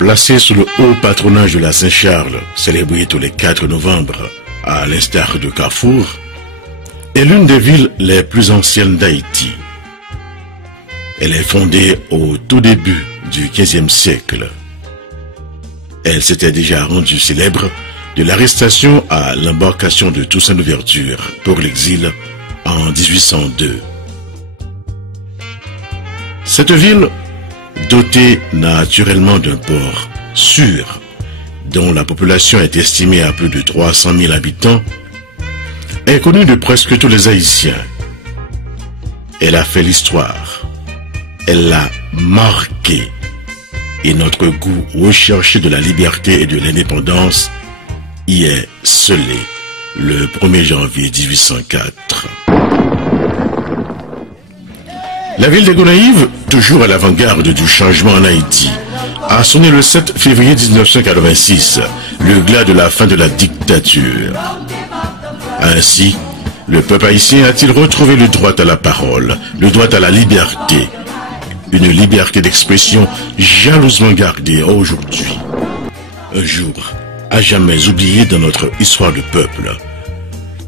Placée sous le haut patronage de la Saint-Charles, célébrée tous les 4 novembre, à l'instar de Carrefour, est l'une des villes les plus anciennes d'Haïti. Elle est fondée au tout début du XVe siècle. Elle s'était déjà rendue célèbre de l'arrestation à l'embarcation de Toussaint Louverture pour l'exil en 1802. Cette ville, dotée naturellement d'un port sûr, dont la population est estimée à plus de 300 000 habitants, est connue de presque tous les Haïtiens. Elle a fait l'histoire, elle l'a marqué, et notre goût recherché de la liberté et de l'indépendance y est scellé le 1er janvier 1804. La ville de Gonaïves, toujours à l'avant-garde du changement en Haïti, a sonné le 7 février 1986, le glas de la fin de la dictature. Ainsi, le peuple haïtien a-t-il retrouvé le droit à la parole, le droit à la liberté, une liberté d'expression jalousement gardée aujourd'hui. Un jour à jamais oublié dans notre histoire de peuple,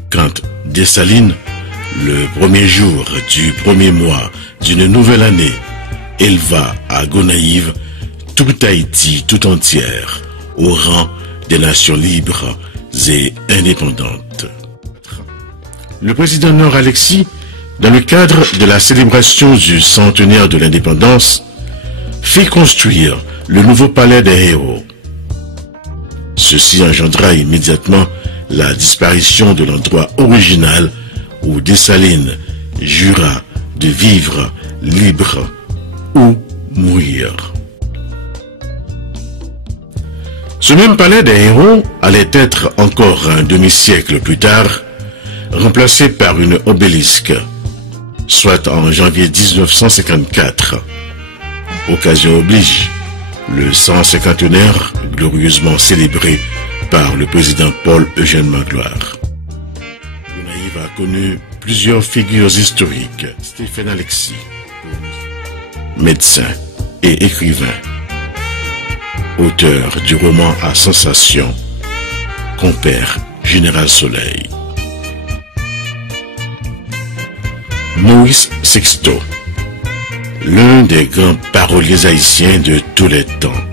quand Dessalines, le premier jour du premier mois d'une nouvelle année, éleva à Gonaïves tout Haïti tout entière au rang des nations libres et indépendantes. Le président Nord Alexis, dans le cadre de la célébration du centenaire de l'indépendance, fit construire le nouveau palais des héros. Ceci engendra immédiatement la disparition de l'endroit original où Dessalines jura de vivre libre ou mourir. Ce même palais des héros allait être encore un demi-siècle plus tard remplacé par une obélisque, soit en janvier 1954. Occasion oblige, le 150e glorieusement célébré par le président Paul-Eugène Magloire. Gonaïves a connu plusieurs figures historiques. Stéphane Alexis, médecin et écrivain, auteur du roman à sensation Compère Général Soleil. Maurice Sexto, l'un des grands paroliers haïtiens de tous les temps,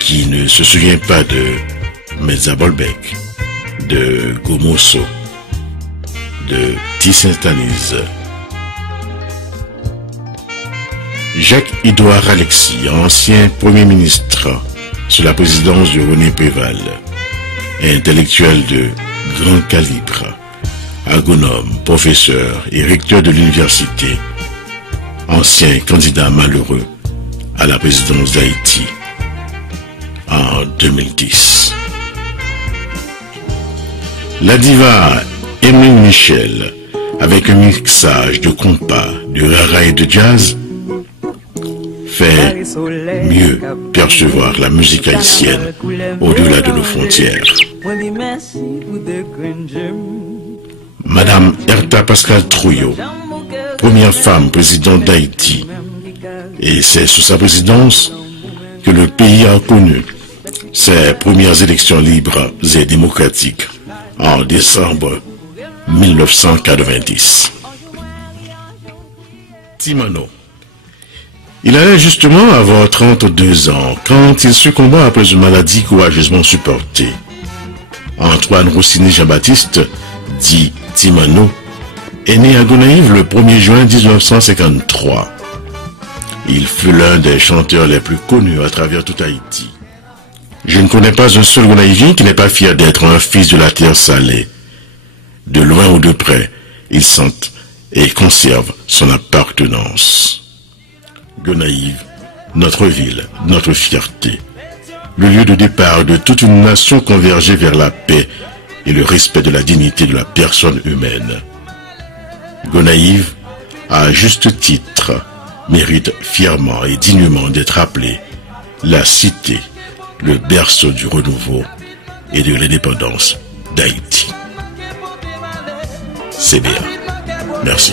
qui ne se souvient pas de Metzabolbec, de Gomoso, de Tissintanise. Jacques-Édouard Alexis, ancien Premier ministre sous la présidence de René Préval, intellectuel de grand calibre, agronome, professeur et recteur de l'université, ancien candidat malheureux à la présidence d'Haïti en 2010. La diva Emeline Michel, avec un mixage de compas, de rara et de jazz, fait mieux percevoir la musique haïtienne au-delà de nos frontières. Madame Herta Pascal Trouillot, première femme présidente d'Haïti, et c'est sous sa présidence que le pays a connu ses premières élections libres et démocratiques en décembre 1990. Timano. Il allait justement avoir 32 ans quand il succomba après une maladie courageusement supportée. Antoine Rossini Jean-Baptiste, dit Timano, est né à Gonaïves le 1er juin 1953. Il fut l'un des chanteurs les plus connus à travers tout Haïti. Je ne connais pas un seul Gonaïvien qui n'est pas fier d'être un fils de la terre salée. De loin ou de près, il sent et conserve son appartenance. Gonaïves, notre ville, notre fierté, le lieu de départ de toute une nation convergée vers la paix et le respect de la dignité de la personne humaine. Gonaïves, à juste titre, mérite fièrement et dignement d'être appelée la cité, le berceau du renouveau et de l'indépendance d'Haïti. CBA. Merci.